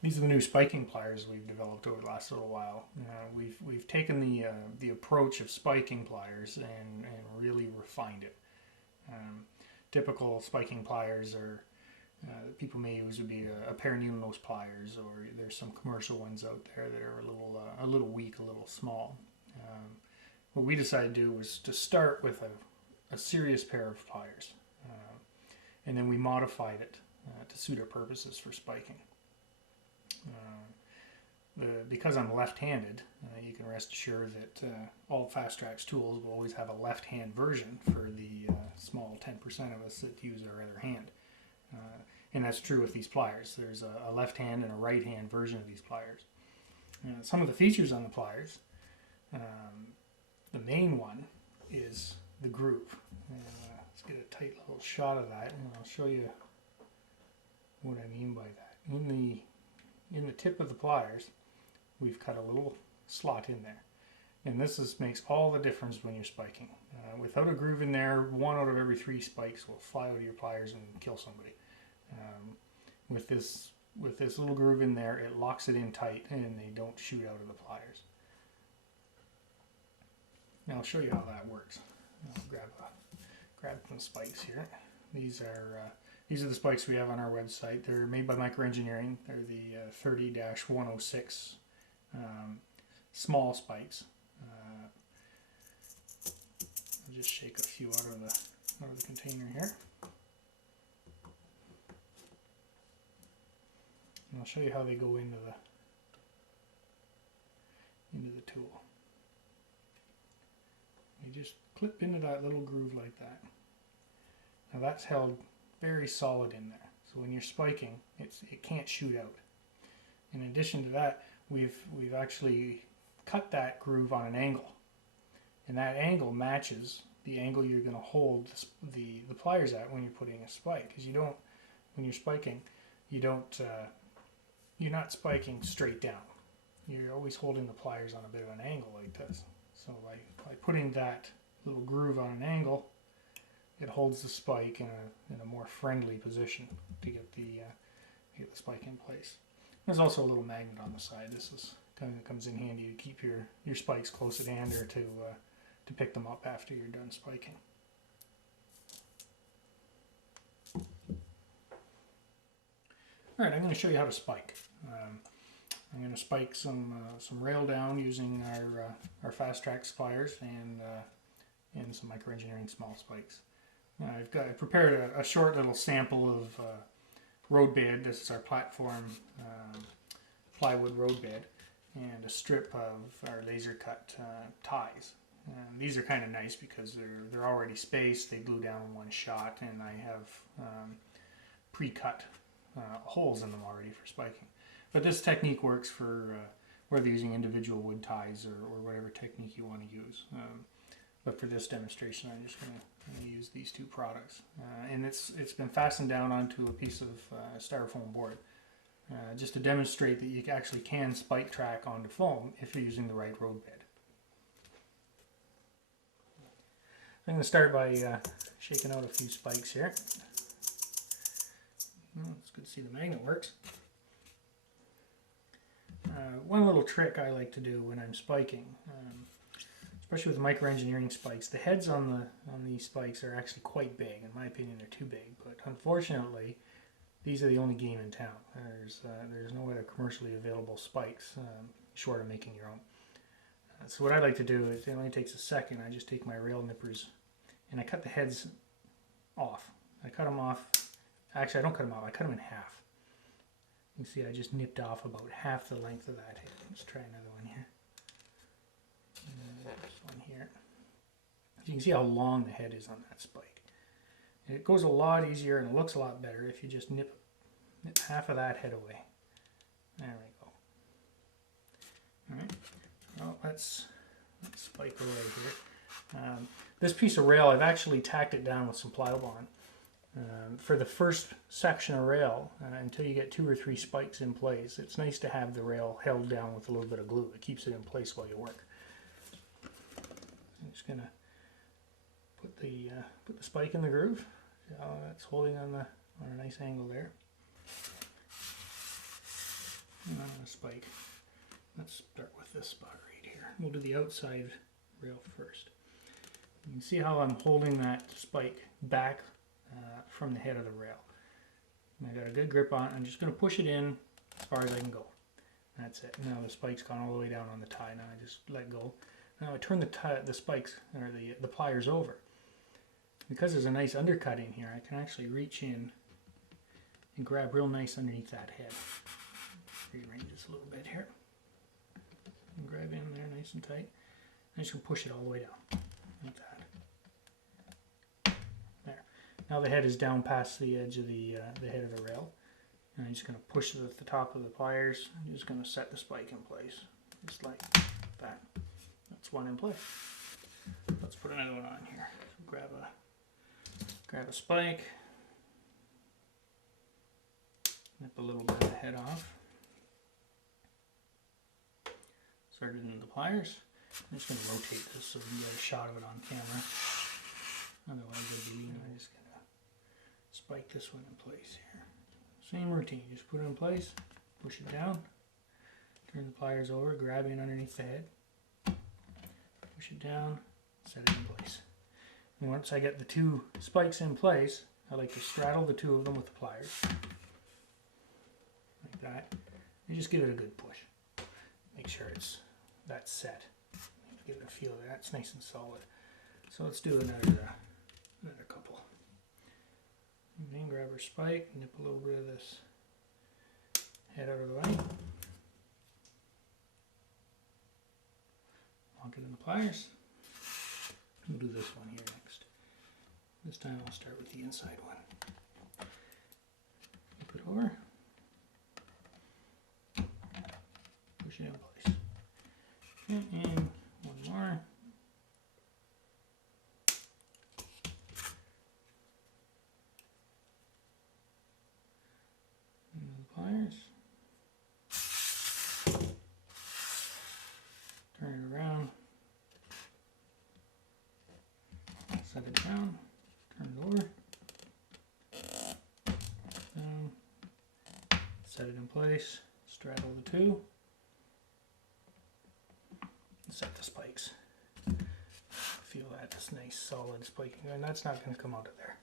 These are the new spiking pliers we've developed over the last little while. We've taken the approach of spiking pliers and really refined it. Typical spiking pliers are that people may use would be a pair of needle nose pliers, or there's some commercial ones out there that are a little weak, a little small. What we decided to do was to start with a serious pair of pliers, and then we modified it to suit our purposes for spiking. Because I'm left-handed, you can rest assured that all Fast Track's tools will always have a left-hand version for the small 10% of us that use our other hand. And that's true with these pliers. There's a left-hand and a right-hand version of these pliers. Some of the features on the pliers, the main one is the groove. Let's get a tight little shot of that, and I'll show you what I mean by that. In the tip of the pliers, we've cut a little slot in there. And this makes all the difference when you're spiking. Without a groove in there, 1 out of every 3 spikes will fly out of your pliers and kill somebody. With this little groove in there, it locks it in tight and they don't shoot out of the pliers. Now I'll show you how that works. I'll grab some spikes here. These are the spikes we have on our website. They're made by Microengineering. They're the 30-106 small spikes. I'll just shake a few out of the container here. And I'll show you how they go into the tool. You just clip into that little groove like that. Now that's held very solid in there. So when you're spiking, it can't shoot out. In addition to that, we've actually cut that groove on an angle. And that angle matches the angle you're going to hold the pliers at when you're putting a spike. Because when you're spiking, you're not spiking straight down. You're always holding the pliers on a bit of an angle like this. So by putting that little groove on an angle, it holds the spike in a more friendly position to get the spike in place. There's also a little magnet on the side. This kind of comes in handy to keep your spikes close at hand, or to pick them up after you're done spiking. All right, I'm going to show you how to spike. I'm going to spike some rail down using our Fast Track pliers and some Microengineering small spikes. I've prepared a short little sample of road bed. This is our platform plywood road bed, and a strip of our laser cut ties. These are kind of nice because they're already spaced. They glue down in one shot, and I have pre-cut holes in them already for spiking. But this technique works for whether you're using individual wood ties or whatever technique you want to use. But for this demonstration, I'm just going to use these 2 products. And it's been fastened down onto a piece of styrofoam board, just to demonstrate that you actually can spike track onto foam if you're using the right road bed. I'm going to start by shaking out a few spikes here. It's good to see the magnet works. One little trick I like to do when I'm spiking, especially with Microengineering spikes, the heads on these spikes are actually quite big. In my opinion, they're too big, but unfortunately, these are the only game in town. There's no other commercially available spikes short of making your own. So what I like to do is, it only takes a second. I just take my rail nippers and I cut the heads off. I cut them off. Actually, I don't cut them off. I cut them in half. You can see I just nipped off about half the length of that head. Let's try another one here. This one here. So you can see how long the head is on that spike. And it goes a lot easier and it looks a lot better if you just nip half of that head away. There we go. All right. Well, let's spike away here. This piece of rail, I've actually tacked it down with some Plyo-Bond. For the first section of rail, until you get 2 or 3 spikes in place, it's nice to have the rail held down with a little bit of glue. It keeps it in place while you work. I'm just going to put the spike in the groove. See how that's holding on a nice angle there. spike. Let's start with this spot right here. We'll do the outside rail first. You can see how I'm holding that spike back from the head of the rail. And I got a good grip on it. I'm just going to push it in as far as I can go. That's it. Now the spike's gone all the way down on the tie. Now I just let go. Now I turn the spikes, or the pliers over. Because there's a nice undercut in here, I can actually reach in and grab real nice underneath that head. Rearrange this a little bit here. And grab in there nice and tight. I'm just going to push it all the way down. Like that. There. Now the head is down past the edge of the head of the rail. And I'm just going to push it at the top of the pliers. I'm just going to set the spike in place. Just like that. That's one in place. Let's put another one on here. So grab a spike. Nip a little bit of the head off. Start it in the pliers. I'm just going to rotate this so we can get a shot of it on camera. Otherwise I'd be leaning. I'm just going to spike this one in place here. Same routine, just put it in place, push it down, turn the pliers over, grab in underneath the head, push it down, set it in place. And once I get the two spikes in place, I like to straddle the two of them with the pliers, like that, and just give it a good push. Make sure that's set. Give it a feel that that's nice and solid. So let's do another couple. And then grab our spike, nip a little bit of this head out of the way. Lock it in the pliers. We'll do this one here next. This time I'll start with the inside one. Flip it over. Push it in place. And one more. Pliers. Turn it around. Set it down. Turn it over. Down. Set it in place. Straddle the two. Set the spikes. Feel that, this nice solid spiking, and that's not going to come out of there.